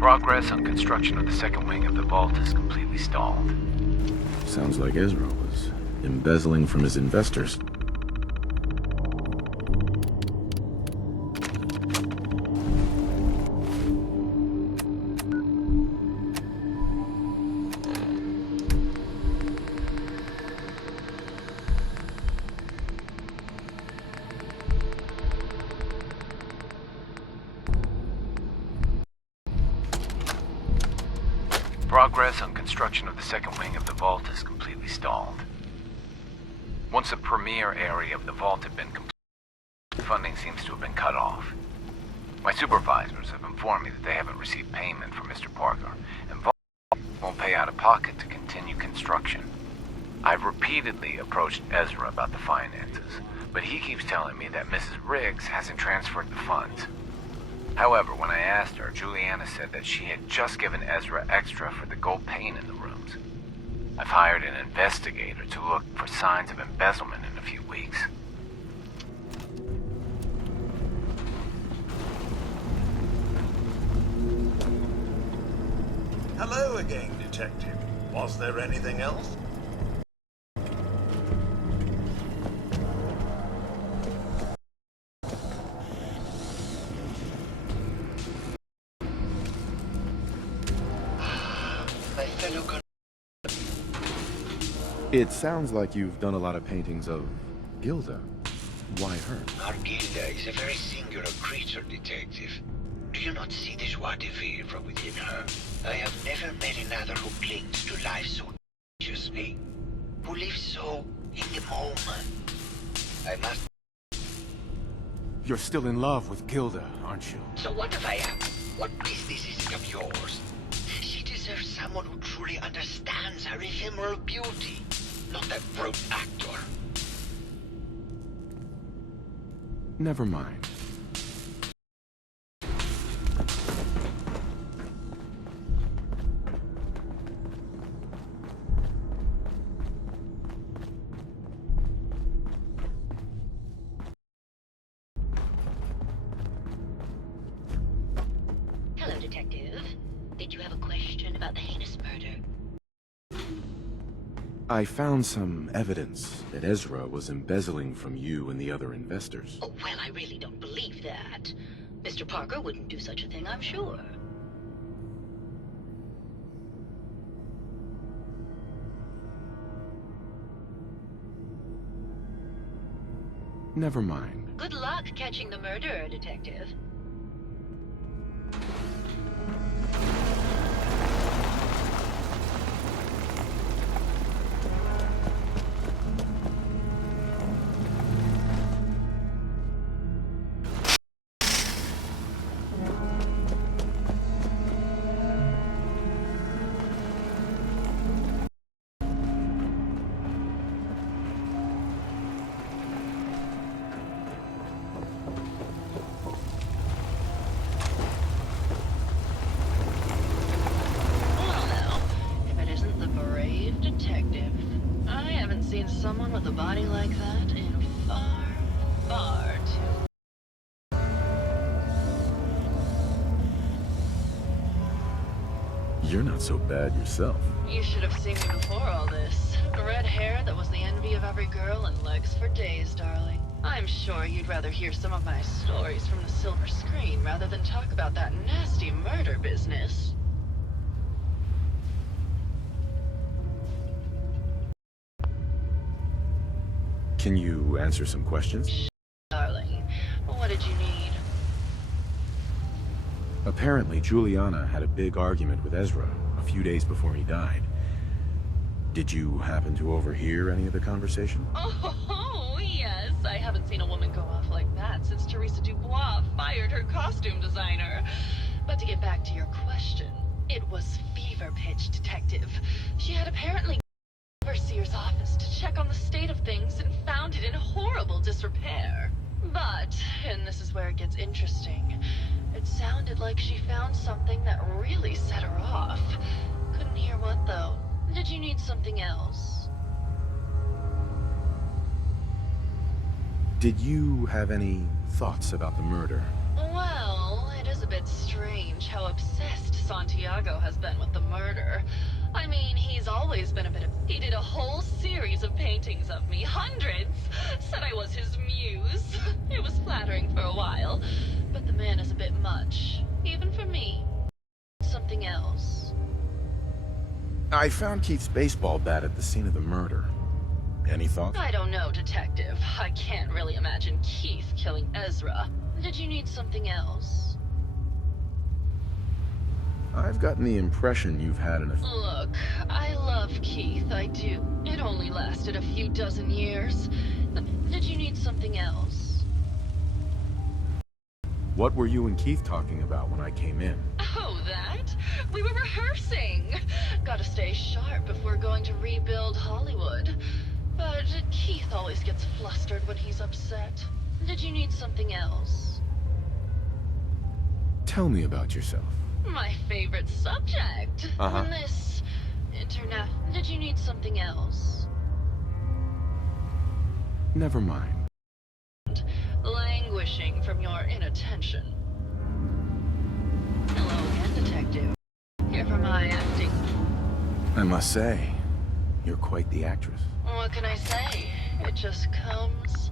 Progress on construction of the second wing of the vault is completely stalled. Sounds like Ezra was embezzling from his investors. Progress on construction of the second wing of the vault is completely stalled. Once the premier area of the vault had been completed, funding seems to have been cut off. My supervisors have informed me that they haven't received payment from Mr. Parker, and vault won't pay out of pocket to continue construction. I've repeatedly approached Ezra about the finances, but he keeps telling me that Mrs. Riggs hasn't transferred the funds. However, when I asked her, Juliana said that she had just given Ezra extra for the gold paint in the rooms. I've hired an investigator to look for signs of embezzlement in a few weeks. Hello again, Detective. Was there anything else? It sounds like you've done a lot of paintings of Gilda. Why her? Our Gilda is a very singular creature, Detective. Do you not see the joie de vivre from within her? I have never met another who clings to life so consciously, who lives so in the moment. I must... You're still in love with Gilda, aren't you? So what if I am? What business is it of yours? She deserves someone who truly understands her ephemeral beauty, not that brute actor. Never mind. Hello, Detective. Did you have a question about the heinous murder? I found some evidence that Ezra was embezzling from you and the other investors. Oh, well, I really don't believe that. Mr. Parker wouldn't do such a thing, I'm sure. Never mind. Good luck catching the murderer, Detective. Seen someone with a body like that in far, far too... You're not so bad yourself. You should have seen me before all this. Red hair that was the envy of every girl and legs for days, darling. I'm sure you'd rather hear some of my stories from the silver screen rather than talk about that nasty murder business. Can you answer some questions? Darling, what did you need? Apparently, Juliana had a big argument with Ezra a few days before he died. Did you happen to overhear any of the conversation? Oh, yes. I haven't seen a woman go off like that since Teresa Dubois fired her costume designer. But to get back to your question, it was fever pitch, Detective. She had apparently overseer's office to check on the state of things and found it in horrible disrepair. But, and this is where it gets interesting, it sounded like she found something that really set her off. Couldn't hear what, though. Did you need something else? Did you have any thoughts about the murder? Well, it is a bit strange how obsessed Santiago has been with the murder. I mean, he's always been a bit of... He did a whole series of paintings of me, hundreds. Said I was his muse. It was flattering for a while, but the man is a bit much, even for me. Something else. I found Keith's baseball bat at the scene of the murder. Any thoughts? I don't know, Detective. I can't really imagine Keith killing Ezra. Did you need something else? I've gotten the impression you've had an... Look, I love Keith, I do. It only lasted a few dozen years. Did you need something else? What were you and Keith talking about when I came in? Oh, that? We were rehearsing. Gotta stay sharp if we're going to rebuild Hollywood. But Keith always gets flustered when he's upset. Did you need something else? Tell me about yourself. My favorite subject. In this internet. Did you need something else? Never mind. Languishing from your inattention. Hello again, Detective. Here for my acting. I must say, you're quite the actress. What can I say? It just comes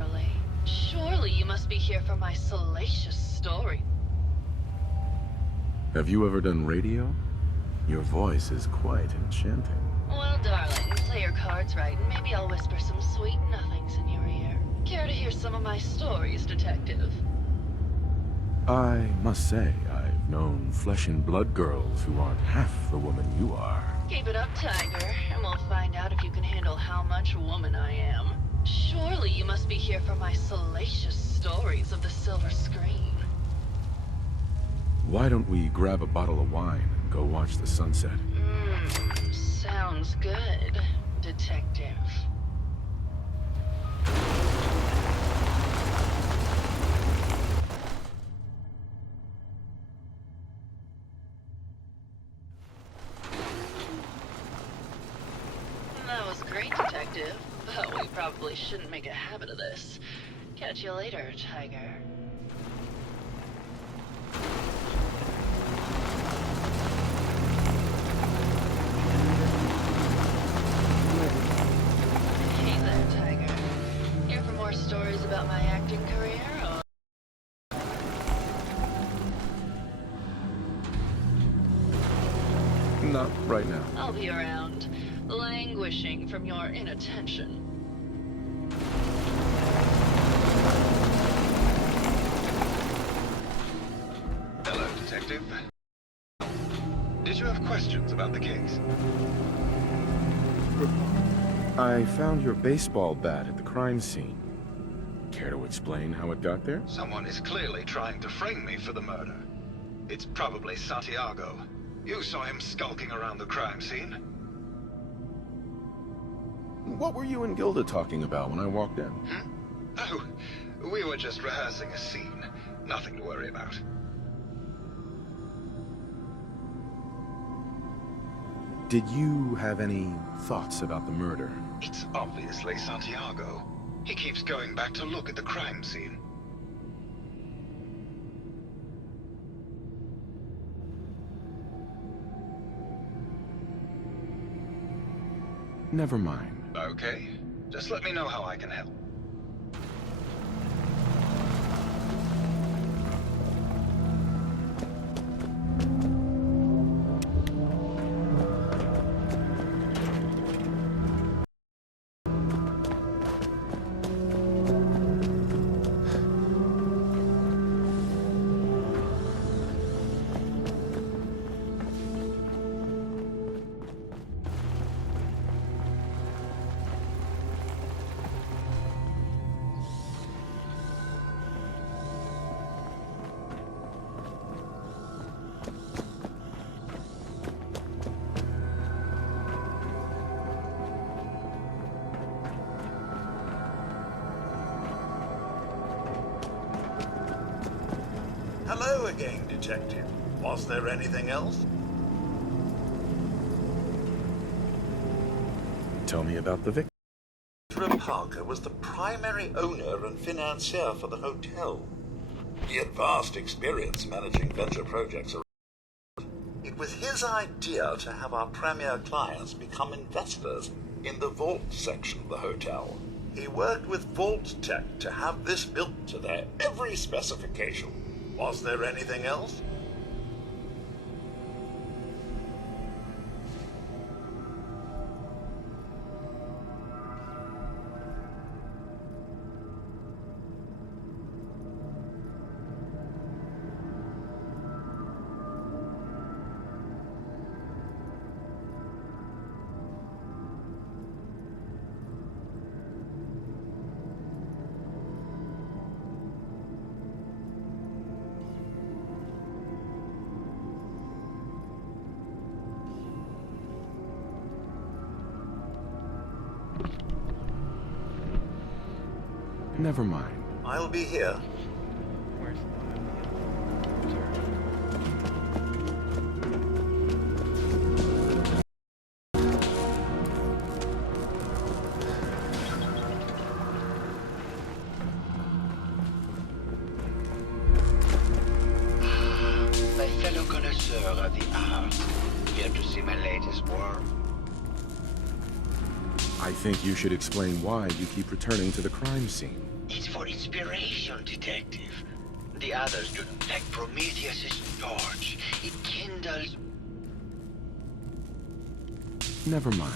naturally. Surely you must be here for my salacious story. Have you ever done radio? Your voice is quite enchanting. Well, darling, play your cards right, and maybe I'll whisper some sweet nothings in your ear. Care to hear some of my stories, Detective? I must say, I've known flesh and blood girls who aren't half the woman you are. Keep it up, Tiger, and we'll find out if you can handle how much woman I am. Surely you must be here for my salacious stories of the silver screen. Why don't we grab a bottle of wine and go watch the sunset? Sounds good, Detective. That was great, Detective, but we probably shouldn't make a habit of this. Catch you later, Tiger. Hey there, Tiger. Here for more stories about my acting career, or... Not right now. I'll be around, languishing from your inattention. Hello, Detective. Did you have questions about the case? I found your baseball bat at the crime scene. Care to explain how it got there? Someone is clearly trying to frame me for the murder. It's probably Santiago. You saw him skulking around the crime scene. What were you and Gilda talking about when I walked in? Oh, we were just rehearsing a scene. Nothing to worry about. Did you have any thoughts about the murder? It's obviously Santiago. He keeps going back to look at the crime scene. Never mind. Okay. Just let me know how I can help. Hello again, Detective. Was there anything else? Tell me about the victim. Ezra Parker was the primary owner and financier for the hotel. He had vast experience managing venture projects. It was his idea to have our premier clients become investors in the vault section of the hotel. He worked with Vault Tech to have this built to their every specification. Was there anything else? Never mind. I'll be here. My fellow connoisseur of the art. Here to see my latest work. I think you should explain why you keep returning to the crime scene. It's for inspiration, detective. The others do not like Prometheus's torch. It kindles... Never mind.